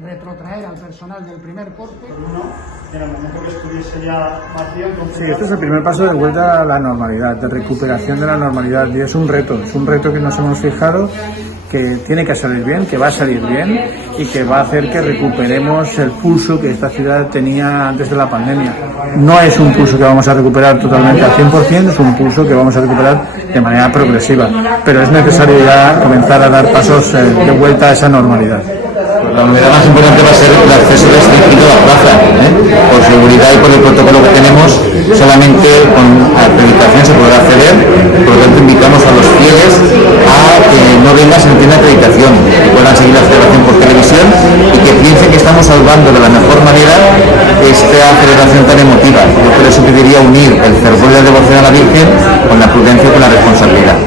retrotraer al personal del primer corte. En el momento que estuviese ya vacío, Sí, este es el primer paso de vuelta a la normalidad, de recuperación de la normalidad, y es un reto que nos hemos fijado, que tiene que salir bien, que va a salir bien y que va a hacer que recuperemos el pulso que esta ciudad tenía antes de la pandemia. No es un pulso que vamos a recuperar totalmente al 100%, es un pulso que vamos a recuperar de manera progresiva, pero es necesario ya comenzar a dar pasos de vuelta a esa normalidad. La novedad más importante va a ser el acceso restringido a la plaza, por seguridad y por el protocolo que tenemos, solamente con acreditación se podrá acceder, por lo tanto invitamos a los fieles a que no vengan sin tener acreditación, que puedan seguir la celebración por televisión y que piensen que estamos salvando de la mejor manera esta celebración tan emotiva. Yo por eso pediría unir el fervor y la devoción a la Virgen con la prudencia y con la responsabilidad.